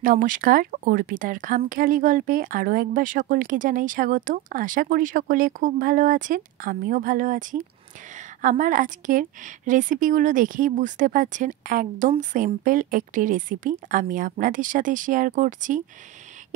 নমস্কার, অর্পিতার খামখেয়ালি গল্পে আরও একবার সকলকে জানাই স্বাগত। আশা করি সকলে খুব ভালো আছেন, আমিও ভালো আছি। আমার আজকের রেসিপিগুলো দেখেই বুঝতে পারছেন একদম সিম্পল একটি রেসিপি আমি আপনাদের সাথে শেয়ার করছি।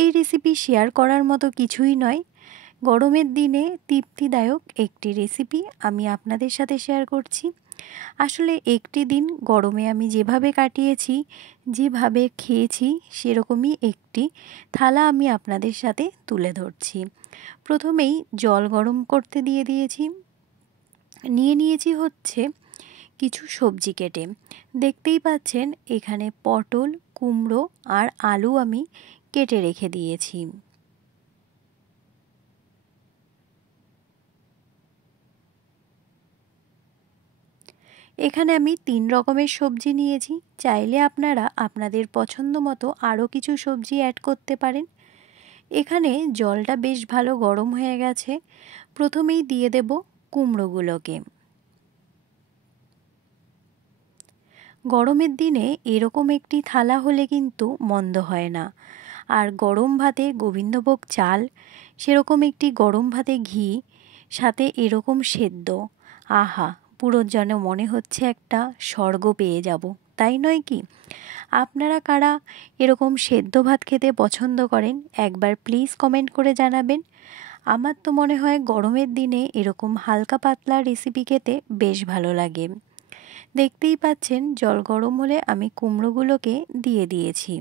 এই রেসিপি শেয়ার করার মতো কিছুই নয়, গরমের দিনে তৃপ্তিদায়ক একটি রেসিপি আমি আপনাদের সাথে শেয়ার করছি। আসলে একটি দিন গরমে আমি যেভাবে কাটিয়েছি, যেভাবে খেয়েছি, সেরকমই একটি থালা আমি আপনাদের সাথে তুলে ধরছি। প্রথমেই জল গরম করতে দিয়ে দিয়েছি, নিয়ে নিয়েছি হচ্ছে কিছু সবজি কেটে। দেখতেই পাচ্ছেন এখানে পটল, কুমড়ো আর আলু আমি কেটে রেখে দিয়েছি। এখানে আমি 3 রকমের সবজি নিয়েছি, চাইলে আপনারা আপনাদের পছন্দ মতো আরও কিছু সবজি অ্যাড করতে পারেন। এখানে জলটা বেশ ভালো গরম হয়ে গেছে, প্রথমেই দিয়ে দেব কুমড়োগুলোকে। গরমের দিনে এরকম একটি থালা হলে কিন্তু মন্দ হয় না। আর গরম ভাতে গোবিন্দভোগ চাল, সেরকম একটি গরম ভাতে ঘি, সাথে এরকম সেদ্ধ, আহা, পুরো যেন মনে হচ্ছে একটা স্বর্গ পেয়ে যাব, তাই নয় কি? আপনারা কারা এরকম সেদ্ধ ভাত খেতে পছন্দ করেন একবার প্লিজ কমেন্ট করে জানাবেন। আমার তো মনে হয় গরমের দিনে এরকম হালকা পাতলা রেসিপি খেতে বেশ ভালো লাগে। দেখতেই পাচ্ছেন জল গরম হলে আমি কুমড়োগুলোকে দিয়ে দিয়েছি।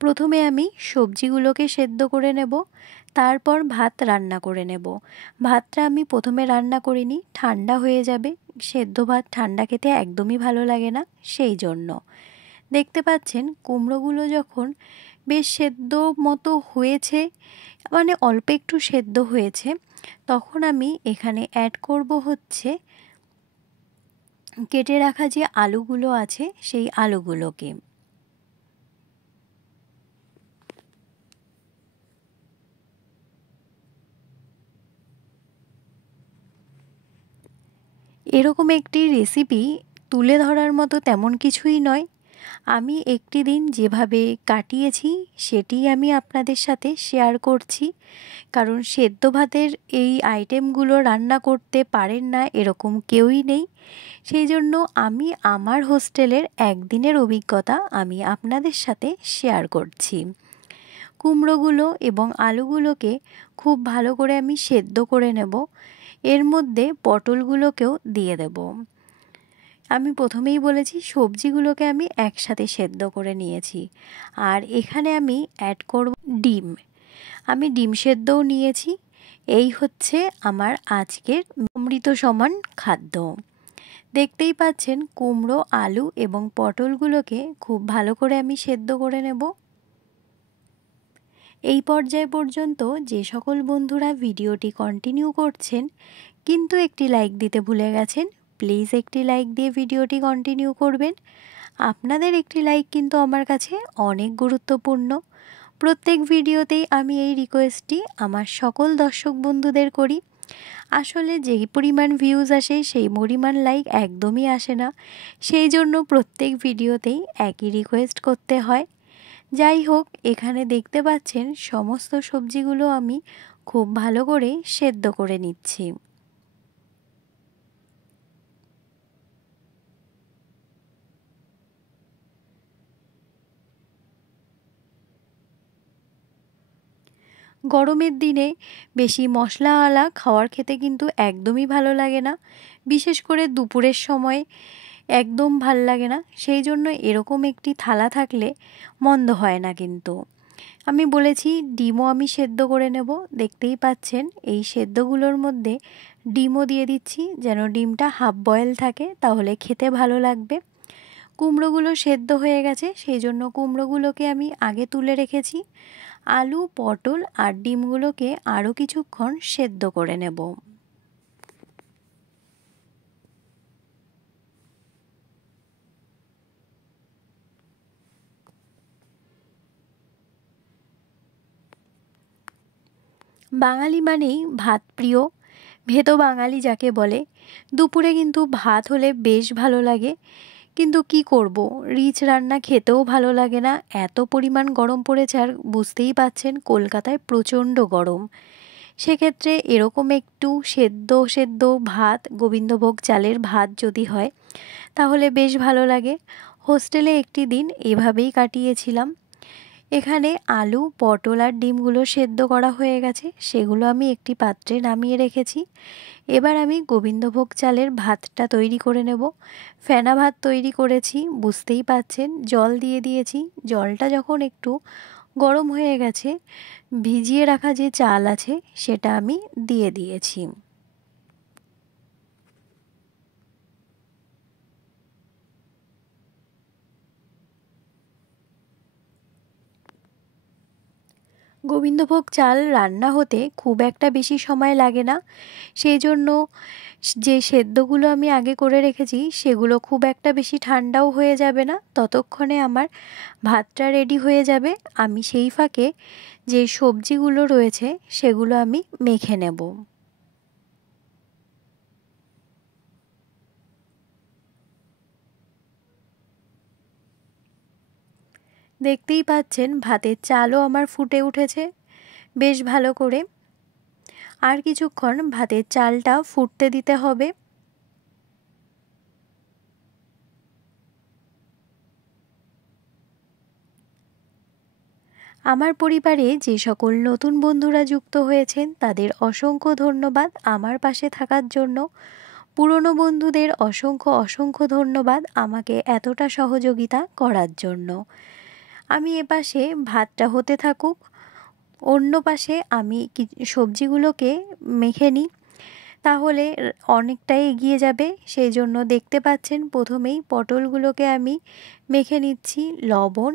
প্রথমে আমি সবজিগুলোকে সেদ্ধ করে নেব, তারপর ভাত রান্না করে নেব। ভাতটা আমি প্রথমে রান্না করিনি, ঠান্ডা হয়ে যাবে, সেদ্ধ ভাত ঠান্ডা খেতে একদমই ভালো লাগে না, সেই জন্য। দেখতে পাচ্ছেন কুমড়োগুলো যখন বেশ সেদ্ধ মতো হয়েছে, মানে অল্প একটু সেদ্ধ হয়েছে, তখন আমি এখানে অ্যাড করব হচ্ছে কেটে রাখা যে আলুগুলো আছে সেই আলুগুলোকে। এরকম একটি রেসিপি তুলে ধরার মতো তেমন কিছুই নয়, আমি একটি দিন যেভাবে কাটিয়েছি সেটিই আমি আপনাদের সাথে শেয়ার করছি। কারণ সেদ্ধ ভাতের এই আইটেমগুলো রান্না করতে পারেন না এরকম কেউই নেই, সেই জন্য আমি আমার হোস্টেলের একদিনের অভিজ্ঞতা আমি আপনাদের সাথে শেয়ার করছি। কুমড়োগুলো এবং আলুগুলোকে খুব ভালো করে আমি সেদ্ধ করে নেব, এর মধ্যে পটলগুলোকেও দিয়ে দেব। আমি প্রথমেই বলেছি সবজিগুলোকে আমি একসাথে সেদ্ধ করে নিয়েছি। আর এখানে আমি অ্যাড করব ডিম, আমি ডিম সেদ্ধও নিয়েছি। এই হচ্ছে আমার আজকের অমৃত সমান খাদ্য। দেখতেই পাচ্ছেন কুমড়ো, আলু এবং পটলগুলোকে খুব ভালো করে আমি সেদ্ধ করে নেব। এই পর্যায় পর্যন্ত যে সকল বন্ধুরা ভিডিওটি কন্টিনিউ করছেন কিন্তু একটি লাইক দিতে ভুলে গেছেন, প্লিজ একটি লাইক দিয়ে ভিডিওটি কন্টিনিউ করবেন। আপনাদের একটি লাইক কিন্তু আমার কাছে অনেক গুরুত্বপূর্ণ। প্রত্যেক ভিডিওতেই আমি এই রিকোয়েস্টটি আমার সকল দর্শক বন্ধুদের করি। আসলে যেই পরিমাণ ভিউজ আসে সেই পরিমাণ লাইক একদমই আসে না, সেই জন্য প্রত্যেক ভিডিওতেই একই রিকোয়েস্ট করতে হয়। যাই হোক, এখানে দেখতে পাচ্ছেন সমস্ত সবজিগুলো আমি খুব ভালো করে সেদ্ধ করে নিচ্ছি। গরমের দিনে বেশি মশলাওয়ালা খাবার খেতে কিন্তু একদমই ভালো লাগে না, বিশেষ করে দুপুরের সময় একদম ভাল লাগে না, সেই জন্য এরকম একটি থালা থাকলে মন্দ হয় না। কিন্তু আমি বলেছি ডিমও আমি সেদ্ধ করে নেব, দেখতেই পাচ্ছেন এই সেদ্ধগুলোর মধ্যে ডিমও দিয়ে দিচ্ছি যেন ডিমটা হাফ বয়েল থাকে, তাহলে খেতে ভালো লাগবে। কুমড়োগুলো সেদ্ধ হয়ে গেছে, সেই জন্য কুমড়োগুলোকে আমি আগে তুলে রেখেছি। আলু, পটল আর ডিমগুলোকে আরও কিছুক্ষণ সেদ্ধ করে নেব। বাঙালি মানেই ভাত প্রিয়, ভেতো বাঙালি যাকে বলে। দুপুরে কিন্তু ভাত হলে বেশ ভালো লাগে, কিন্তু কি করব, রিচ রান্না খেতেও ভালো লাগে না, এত পরিমাণ গরম পড়েছে। আর বুঝতেই পাচ্ছেন কলকাতায় প্রচণ্ড গরম। সেক্ষেত্রে এরকম একটু সেদ্ধ সেদ্ধ ভাত, গোবিন্দভোগ চালের ভাত যদি হয় তাহলে বেশ ভালো লাগে। হোস্টেলে একটি দিন এভাবেই কাটিয়েছিলাম। এখানে আলু, পটল আর ডিমগুলো সেদ্ধ করা হয়ে গেছে, সেগুলো আমি একটি পাত্রে নামিয়ে রেখেছি। এবার আমি গোবিন্দভোগ চালের ভাতটা তৈরি করে নেব। ফেনা ভাত তৈরি করেছি, বুঝতেই পাচ্ছেন। জল দিয়ে দিয়েছি, জলটা যখন একটু গরম হয়ে গেছে ভিজিয়ে রাখা যে চাল আছে সেটা আমি দিয়ে দিয়েছি। গোবিন্দভোগ চাল রান্না হতে খুব একটা বেশি সময় লাগে না, সেই জন্য যে সেদ্ধগুলো আমি আগে করে রেখেছি সেগুলো খুব একটা বেশি ঠান্ডাও হয়ে যাবে না, ততক্ষণে আমার ভাতটা রেডি হয়ে যাবে। আমি সেই ফাঁকে যে সবজিগুলো রয়েছে সেগুলো আমি মেখে নেব। দেখতেই পাচ্ছেন ভাতের চালও আমার ফুটে উঠেছে বেশ ভালো করে। আর কিছুক্ষণ ভাতের চালটা ফুটতে দিতে হবে। আমার পরিবারে যে সকল নতুন বন্ধুরা যুক্ত হয়েছেন তাদের অসংখ্য ধন্যবাদ আমার পাশে থাকার জন্য। পুরনো বন্ধুদের অসংখ্য অসংখ্য ধন্যবাদ আমাকে এতটা সহযোগিতা করার জন্য। আমি এপাশে ভাতটা হতে থাকুক, অন্য পাশে আমি সবজিগুলোকে মেখে নিই, তাহলে অনেকটাই এগিয়ে যাবে। সেই জন্য দেখতে পাচ্ছেন প্রথমেই পটলগুলোকে আমি মেখে নিচ্ছি লবণ,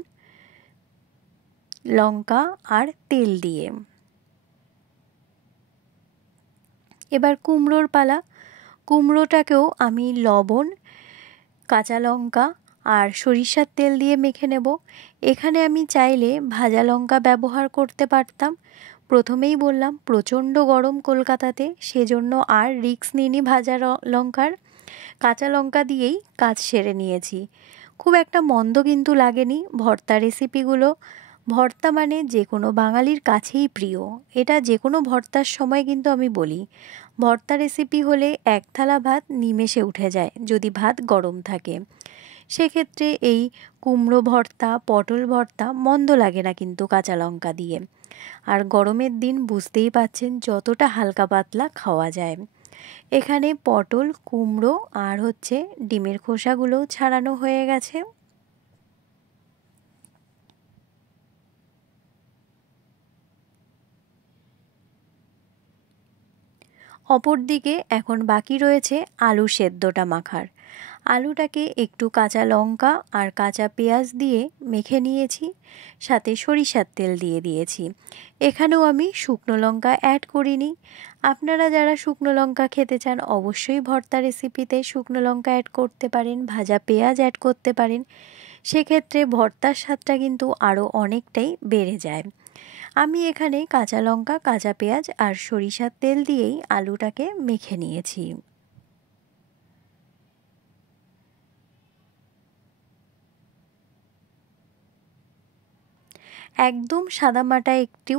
লঙ্কা আর তেল দিয়ে। এবার কুমড়োর পালা। কুমড়োটাকেও আমি লবণ, কাঁচা লঙ্কা আর সরিষার তেল দিয়ে মেখে নেব। এখানে আমি চাইলে ভাজা লঙ্কা ব্যবহার করতে পারতাম, প্রথমেই বললাম প্রচণ্ড গরম কলকাতাতে, সেজন্য আর রিস্ক নিইনি ভাজা লঙ্কার। কাঁচা লঙ্কা দিয়েই কাজ সেরে নিয়েছি। খুব একটা মন্দ কিন্তু লাগেনি ভর্তা রেসিপিগুলো। ভর্তা মানে যে কোনো বাঙালির কাছেই প্রিয়। এটা যে কোনো ভর্তার সময় কিন্তু আমি বলি, ভর্তা রেসিপি হলে এক থালা ভাত নিমেষে উঠে যায় যদি ভাত গরম থাকে। সেক্ষেত্রে এই কুমড়ো ভর্তা, পটল ভর্তা মন্দ লাগে না কিন্তু কাঁচা লঙ্কা দিয়ে। আর গরমের দিন বুঝতেই পাচ্ছেন যতটা হালকা পাতলা খাওয়া যায়। এখানে পটল, কুমড়ো আর ডিমের খোসাগুলো ছাড়ানো হয়ে গেছে। অপরদিকে এখন বাকি রয়েছে আলু সেদ্ধটা মাখার। আলুটাকে একটু কাঁচা লঙ্কা আর কাঁচা পেঁয়াজ দিয়ে মেখে নিয়েছি, সাথে সরিষার তেল দিয়ে দিয়েছি। এখানেও আমি শুকনো লঙ্কা অ্যাড করিনি। আপনারা যারা শুকনো লঙ্কা খেতে চান অবশ্যই ভর্তা রেসিপিতে শুকনো লঙ্কা অ্যাড করতে পারেন, ভাজা পেঁয়াজ অ্যাড করতে পারেন। সেক্ষেত্রে ভর্তার স্বাদটা কিন্তু আরও অনেকটাই বেড়ে যায়। আমি এখানে কাঁচা লঙ্কা, কাঁচা পেঁয়াজ আর সরিষার তেল দিয়েই আলুটাকে মেখে নিয়েছি। একদম সাদামাটা একটু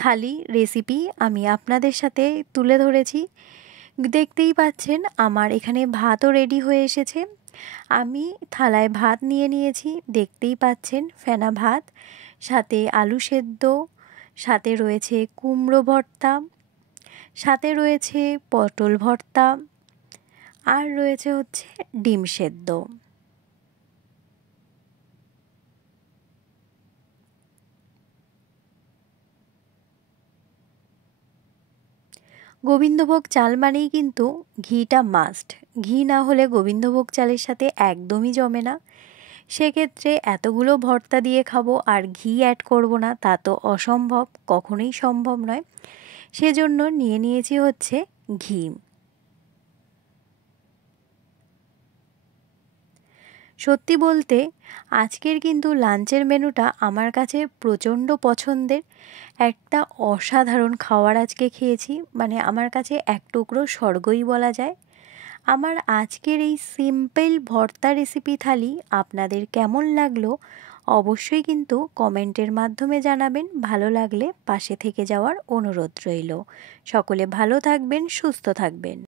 থালি রেসিপি আমি আপনাদের সাথে তুলে ধরেছি। দেখতেই পাচ্ছেন আমার এখানে ভাতও রেডি হয়ে এসেছে। আমি থালায় ভাত নিয়ে নিয়েছি, দেখতেই পাচ্ছেন ফেনা ভাত, সাথে আলু সেদ্ধ, সাথে রয়েছে কুমড়ো ভর্তা, সাথে রয়েছে পটল ভর্তা, আর রয়েছে ডিম সেদ্ধ। গোবিন্দভোগ চাল মানেই কিন্তু ঘিটা মাস্ট। ঘি না হলে গোবিন্দভোগ চালের সাথে একদমই জমে না। সেক্ষেত্রে এতগুলো ভর্তা দিয়ে খাবো আর ঘি অ্যাড করব না তা তো অসম্ভব, কখনোই সম্ভব নয়। সেজন্য নিয়ে নিয়েছি ঘি। সত্যি বলতে আজকের কিন্তু লাঞ্চের মেনুটা আমার কাছে প্রচণ্ড পছন্দের। একটা অসাধারণ খাবার আজকে খেয়েছি, মানে আমার কাছে এক টুকরো স্বর্গই বলা যায়। আমার আজকের এই সিম্পল ভর্তা রেসিপি থালি আপনাদের কেমন লাগলো অবশ্যই কিন্তু কমেন্টের মাধ্যমে জানাবেন। ভালো লাগলে পাশে থেকে যাওয়ার অনুরোধ রইল। সকলে ভালো থাকবেন, সুস্থ থাকবেন।